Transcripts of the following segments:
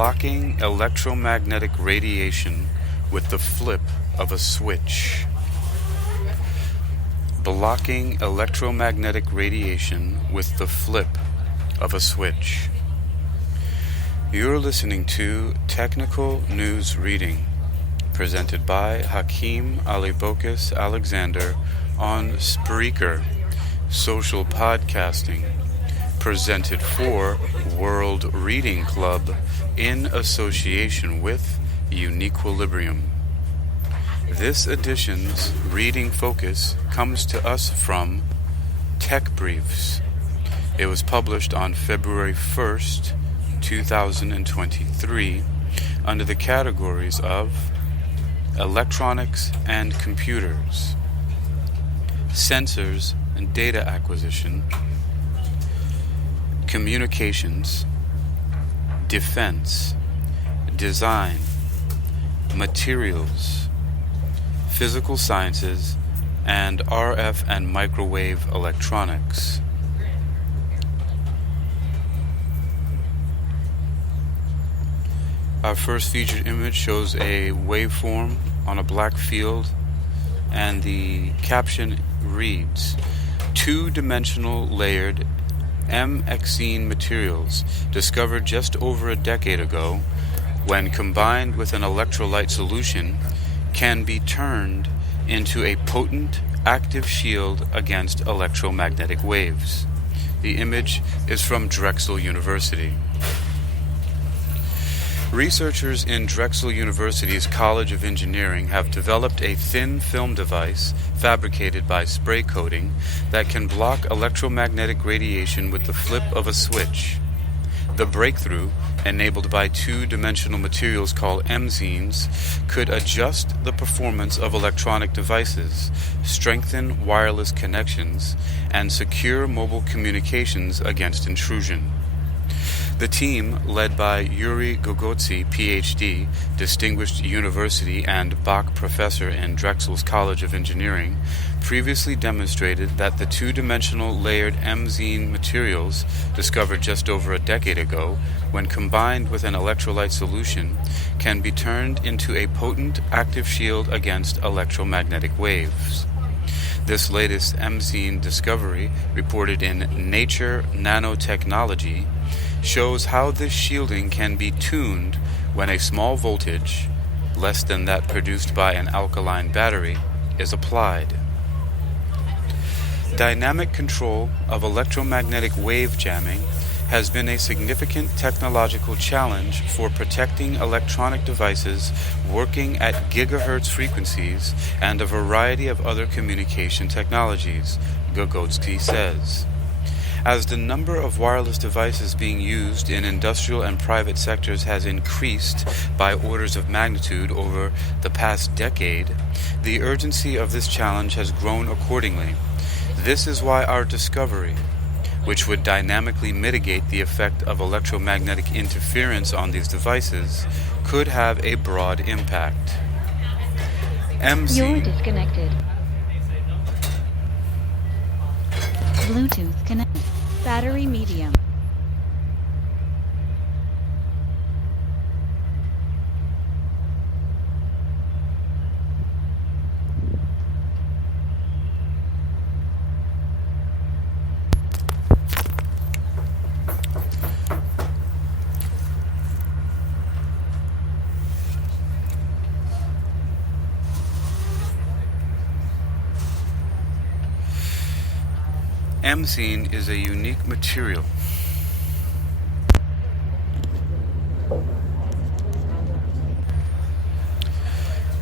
blocking electromagnetic radiation with the flip of a switch. Blocking electromagnetic radiation with the flip of a switch. You're listening to Technical News Reading, presented by Hakeem Alibokis Alexander on Spreaker, social podcasting, presented for World Reading Club in association with UniquilibriuM. This edition's reading focus comes to us from Tech Briefs. It was published on February 1st, 2023, under the categories of Electronics and Computers, Sensors and Data Acquisition, Communications, Defense, Design, Materials, Physical Sciences, and RF and Microwave Electronics. Our first featured image shows a waveform on a black field, and the caption reads, "Two-dimensional layered MXene materials discovered just over a decade ago, when combined with an electrolyte solution, can be turned into a potent active shield against electromagnetic waves." The image is from Drexel University. Researchers in Drexel University's College of Engineering have developed a thin film device fabricated by spray coating that can block electromagnetic radiation with the flip of a switch. The breakthrough, enabled by two-dimensional materials called MXenes, could adjust the performance of electronic devices, strengthen wireless connections, and secure mobile communications against intrusion. The team, led by Yuri Gogotsi, Ph.D., Distinguished University and Bach Professor in Drexel's College of Engineering, previously demonstrated that the two-dimensional layered MXene materials, discovered just over a decade ago, when combined with an electrolyte solution, can be turned into a potent active shield against electromagnetic waves. This latest MXene discovery, reported in Nature Nanotechnology, shows how this shielding can be tuned when a small voltage, less than that produced by an alkaline battery, is applied. Dynamic control of electromagnetic wave jamming has been a significant technological challenge for protecting electronic devices working at gigahertz frequencies and a variety of other communication technologies, Gogotsi says. As the number of wireless devices being used in industrial and private sectors has increased by orders of magnitude over the past decade, the urgency of this challenge has grown accordingly. This is why our discovery, which would dynamically mitigate the effect of electromagnetic interference on these devices, could have a broad impact. You're disconnected. Bluetooth connect. Battery medium. MXene is a unique material.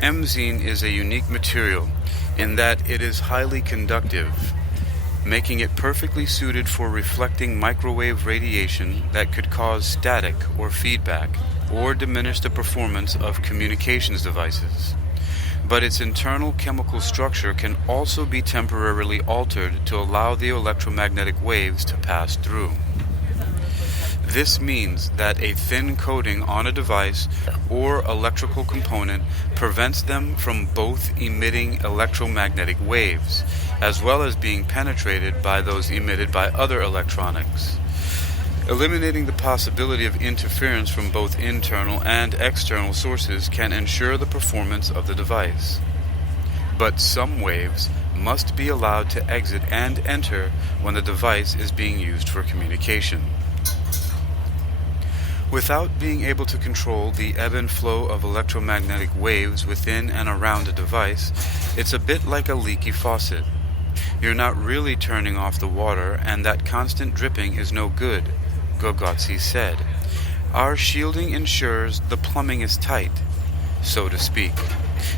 MXene is a unique material in that it is highly conductive, making it perfectly suited for reflecting microwave radiation that could cause static or feedback or diminish the performance of communications devices. But its internal chemical structure can also be temporarily altered to allow the electromagnetic waves to pass through. This means that a thin coating on a device or electrical component prevents them from both emitting electromagnetic waves, as well as being penetrated by those emitted by other electronics. Eliminating the possibility of interference from both internal and external sources can ensure the performance of the device. But some waves must be allowed to exit and enter when the device is being used for communication. Without being able to control the ebb and flow of electromagnetic waves within and around a device, it's a bit like a leaky faucet. You're not really turning off the water, and that constant dripping is no good, Gogotsi said. Our shielding ensures the plumbing is tight, so to speak.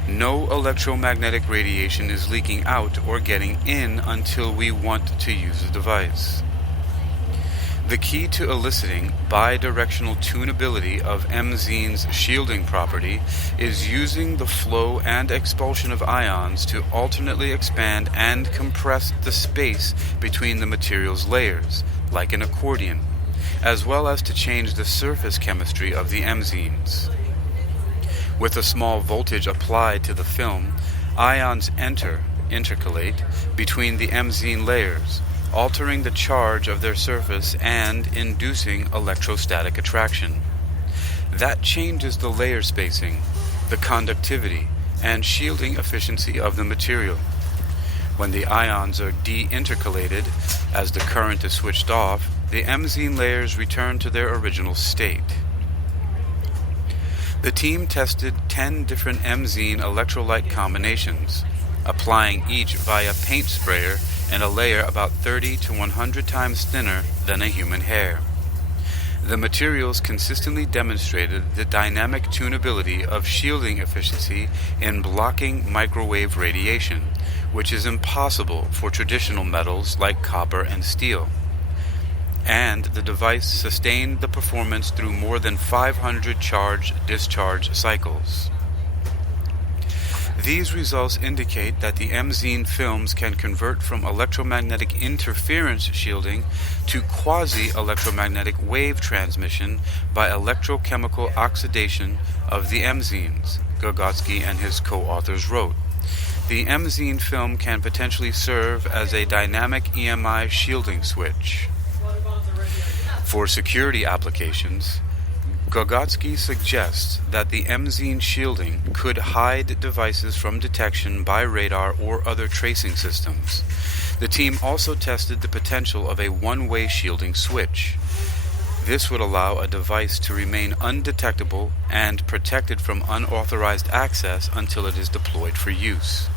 No electromagnetic radiation is leaking out or getting in until we want to use the device. The key to eliciting bidirectional tunability of MXenes' shielding property is using the flow and expulsion of ions to alternately expand and compress the space between the material's layers, like an accordion, as well as to change the surface chemistry of the MXenes. With a small voltage applied to the film, ions intercalate between the MXene layers, altering the charge of their surface and inducing electrostatic attraction. That changes the layer spacing, the conductivity, and shielding efficiency of the material. When the ions are de-intercalated, as the current is switched off, the MXene layers return to their original state. The team tested 10 different MXene electrolyte combinations, applying each via paint sprayer in a layer about 30 to 100 times thinner than a human hair. The materials consistently demonstrated the dynamic tunability of shielding efficiency in blocking microwave radiation, which is impossible for traditional metals like copper and steel. And the device sustained the performance through more than 500 charge-discharge cycles. These results indicate that the MXene films can convert from electromagnetic interference shielding to quasi-electromagnetic wave transmission by electrochemical oxidation of the MXenes, Gogotsi and his co-authors wrote. The MXene film can potentially serve as a dynamic EMI shielding switch. For security applications, Gogotsi suggests that the MXene shielding could hide devices from detection by radar or other tracing systems. The team also tested the potential of a one-way shielding switch. This would allow a device to remain undetectable and protected from unauthorized access until it is deployed for use.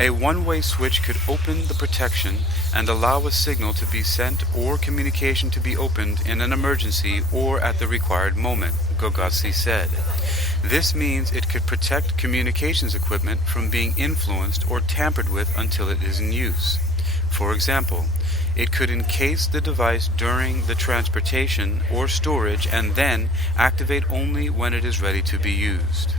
A one-way switch could open the protection and allow a signal to be sent or communication to be opened in an emergency or at the required moment, Gogotsi said. This means it could protect communications equipment from being influenced or tampered with until it is in use. For example, it could encase the device during the transportation or storage and then activate only when it is ready to be used.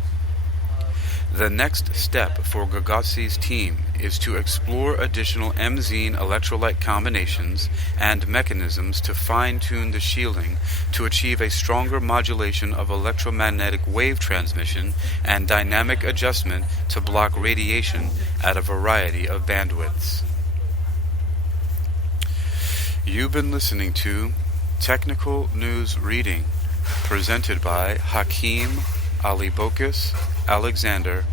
The next step for Gogotsi's team is to explore additional MXene electrolyte combinations and mechanisms to fine-tune the shielding to achieve a stronger modulation of electromagnetic wave transmission and dynamic adjustment to block radiation at a variety of bandwidths. You've been listening to Technical News Reading, presented by Hakeem Alibokas Alexander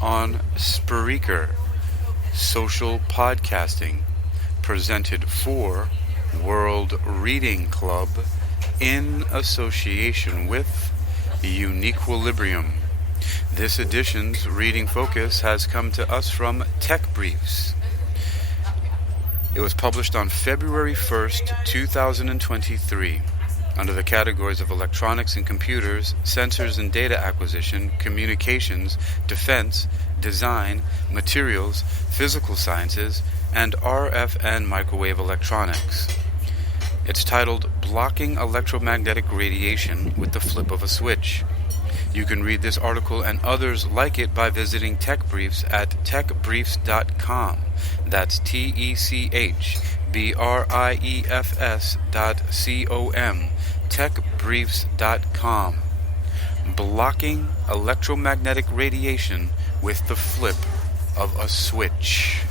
on Spreaker, social podcasting, presented for World Reading Club in association with UniquilibriuM. This edition's reading focus has come to us from Tech Briefs. It was published on February 1st, 2023. Under the categories of electronics and computers, sensors and data acquisition, communications, defense, design, materials, physical sciences, and RF and microwave electronics. It's titled Blocking Electromagnetic Radiation with the Flip of a Switch. You can read this article and others like it by visiting Tech Briefs at techbriefs.com. That's TECHBRIEFS.com. techbriefs.com. Blocking electromagnetic radiation with the flip of a switch.